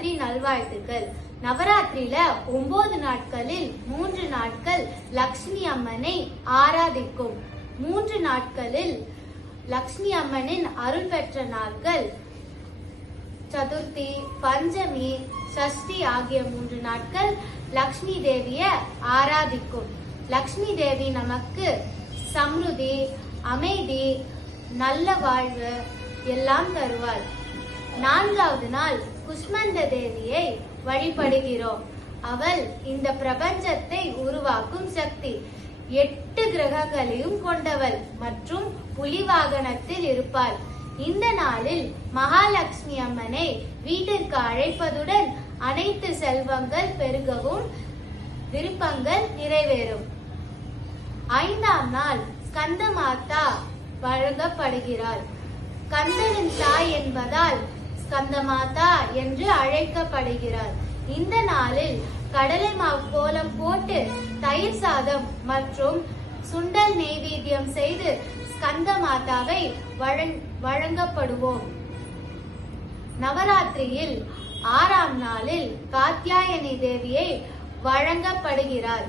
நவராத்திரி நல்வாழ்த்துக்கள். நவராத்திரியில 9 நாட்களில் 3 நாட்கள் லக்ஷ்மி அம்மனை ஆராதிக்கும். 3 நாட்களில் லக்ஷ்மி அம்மனின் அருள் பெற்ற நாட்கள் சதுர்த்தி, பஞ்சமி, சஷ்டி ஆகிய 3 நாட்கள் லக்ஷ்மி தேவிய ஆராதிக்கும். லக்ஷ்மி தேவி நமக்கு சம்ருதி, அமைதி, நல்ல வாழ்வு எல்லாம் தருவாள். 4வது நாள் குஷ்மந்த தேவியை வழிபடுகிறோம். அவள் இந்த பிரபஞ்சத்தை உருவாக்கும் சக்தி. 8 கிரகங்களையும் கொண்டவள் மற்றும் புலி வாகனத்தில் இருப்பாள். இந்த நாளில் மகாலட்சுமி அம்மனை வீட்டிற்கு அழைப்பதுடன் அனைத்து செல்வங்கள் பெருகவும் விருப்பங்கள் நிறைவேறும். 5ஆம் நாள் ஸ்கந்த மாதா வழங்கப்படுகிறாள். கந்தனின் தாய் என்பதால் ஸ்கந்த மாதா என்று அழைக்கப்படுகிறார். இந்த நாளில் கடலை மாவு கோலம் போட்டு தயிர் சாதம் மற்றும் சுண்டல் நெய்வேத்தியம் செய்து ஸ்கந்த மாதாவை வழங்கப்படுவோம். நவராத்திரியில் 6ஆம் நாளில் காத்யாயனி தேவியை வழங்கப்படுகிறார்.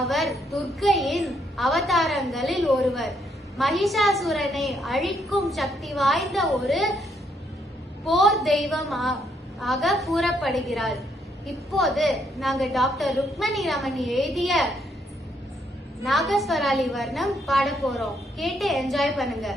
அவர் துர்க்கையின் அவதாரங்களில் ஒருவர். மகிஷாசுரனை அழிக்கும் சக்தி வாய்ந்த ஒரு போர் தெய்வம் ஆக கூறப்படுகிறார். இப்போது நாங்க டாக்டர் ருக்மணி ரமணி எழுதிய நாகஸ்வராளி வர்ணம் பாட போறோம். கேட்டு என்ஜாய் பண்ணுங்க.